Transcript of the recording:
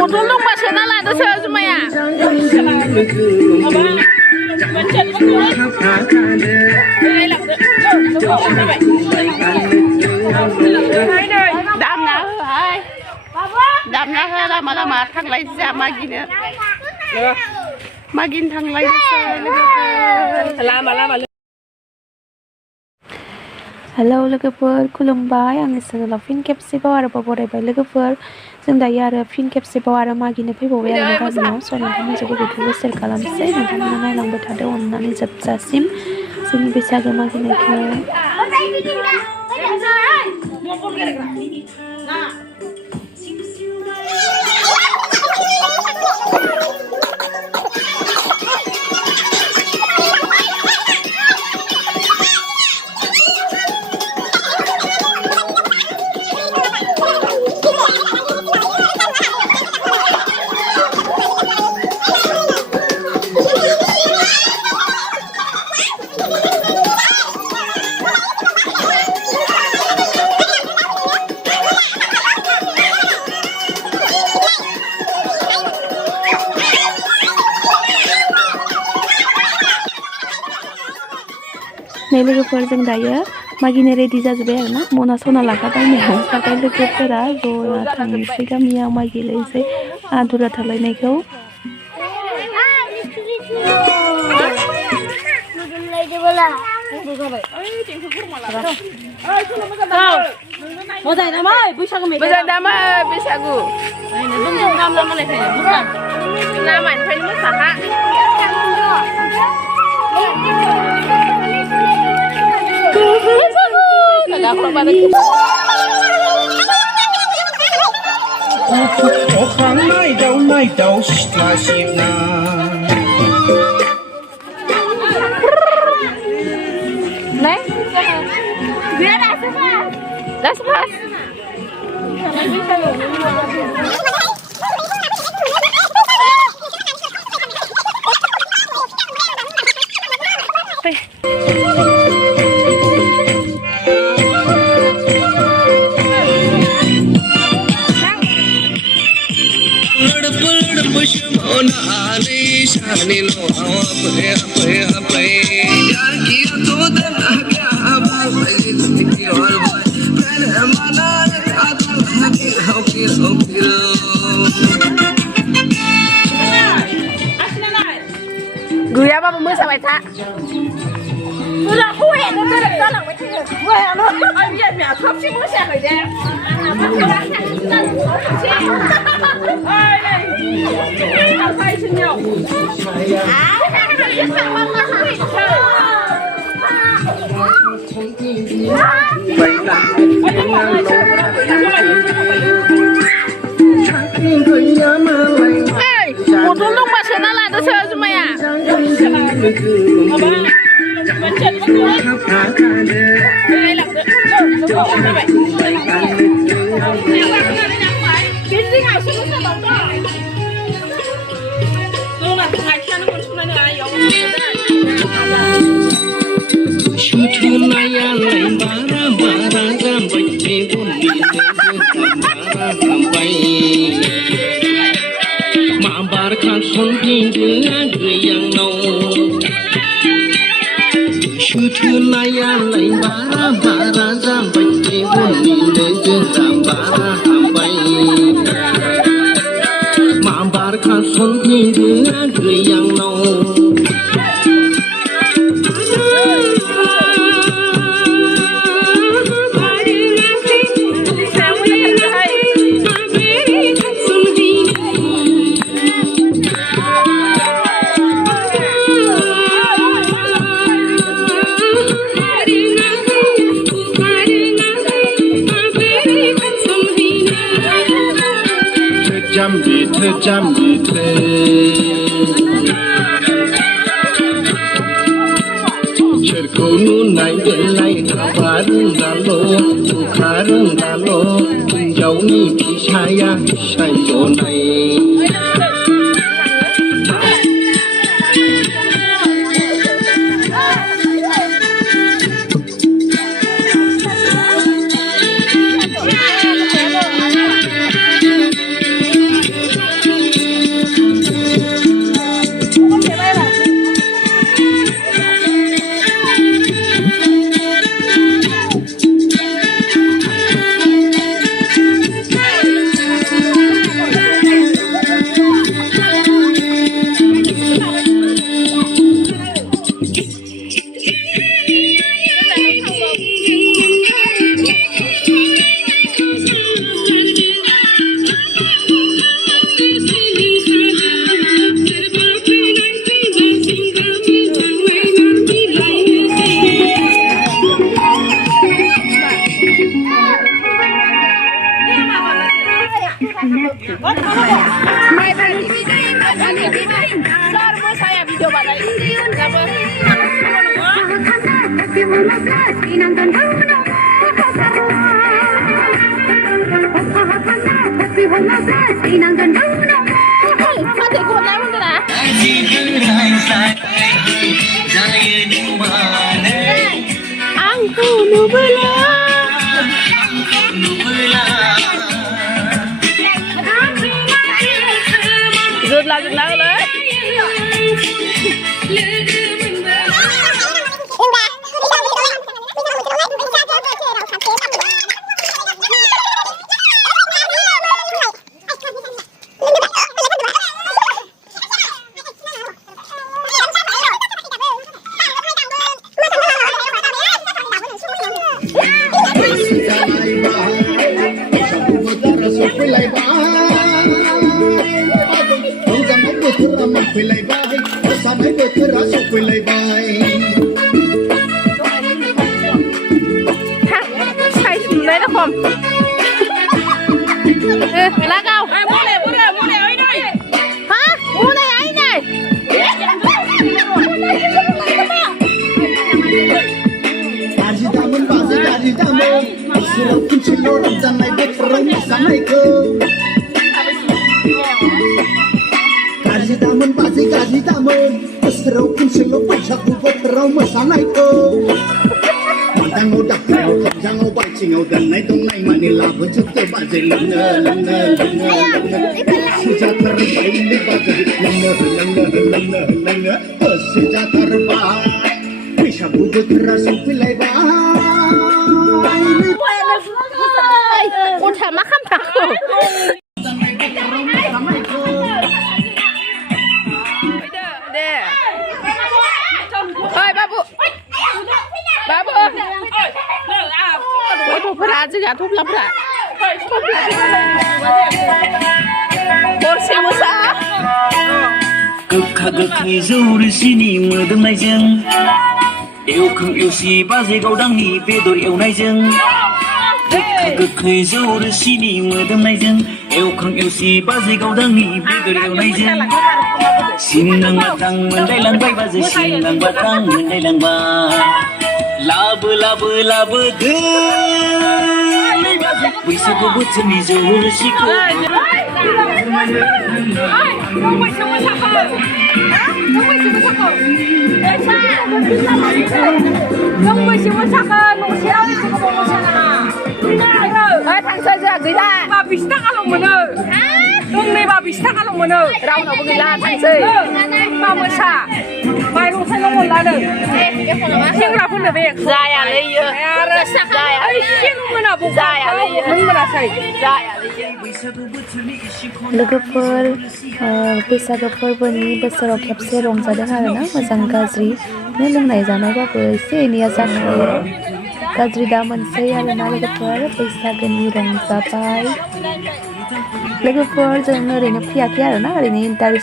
我都弄把车拿来的车什么呀？好吧，我这个ดำนะดำนะเรามาทางไรจะมากินเนี่ยมากินทางไรจะลามาHalo logofer खुलुमबाय आंनि चेनेलाव फिन खेबसेबाव आरोबाव बरायबाय लोगोफोर जों दायो आरो फिन खेबसेबाव आरो मागिनो फैबावबाय आरो गामियाव स' नोंथांमोन जोबोद बेखौबो सेयार खालामसै नोंथांमोना नायलांबाय थादों अननानै जोबजासिम जोंनि बैसागो मागिनायखौ नै लोगोफोर जों दायो मागिनो रेडि जाजोब्बाय आरो ना मना सना लाखाबायनायाव ओमफ्राय लोगोफोरा ज'ना थांनोसै गामियाव मागिलायनोसै आदुरा थालायनायखौ मोजां दामाय बैसागु मोजां दामाय बैसागु नामानिफ्रायनो मोसाखा अख्रां नायदाव सिथ्ला सिबना Das war's. गैयाबाबो मोसाबाय था बुरजा हौवाया गोरोब जालांबाय थायो हौवायानो आं बिया खोबसे मोसायाखै दे我都弄把车拿来的车什么呀？好吧，我这个 Angku nubela rút lại lấy lấy nó không lá cao mua này ấy đây hả mua này ấy này Kasih taman, keserau pun selo pasak buat terau masalai ko. Mantang udah kau jangan bacing kau dan naik dong naik manila bocor terbazir lengan. Sejak terbaik di bazir lengan. Sejak terbaik bisa buat terasa pilih baik. Con thả mắt khăm thả khổ ơi babu ôi pera juga tuh lapra porsi musa गोखै जौ रोसिनि मोदोमनायजों एवखां एवसि बाजै गावदांनि बेदर एवनायजों गोखै जौ रोसिनि मोदोमनायजों एवखां एवसि बाजै गावदांनि बेदर एवनायजों सिंनां बाथां मोनलायलांबाय बाजै सिंनां बाथां मोनलायलांबाय लाबो बैसागु बोथोरनि जौ रोसिखौ Nông mới chỉ muốn sắc nông xéo đi chứ không muốn sắc à thằng chơi giờ người ta bà bị sắc ăn lồng mình ơi nông này bà bị sắc ăn lồng mình ơi rau nào người ta thằng chơi bà muốn xả bài nông xanh nông một lá được riêng là phân được việc dài à lấy dưa dài à ấy riêng mình là bụng dài à lấy mình là sấy dài à lấy लोगोफोर बैसागो फोरबोनि बोसोराव खेबसे रंजादों आरोना मोजां गाज्रि लोंनाय जानायबाबो एसे एनैया जाखायो गाज्रि दा मोनसै आरोना लोगोफोर बैसागोनि रंजाबाय लोगोफोर जों ओरैनो फैयाखै आरोना ओरैनो इन्टारेस्ट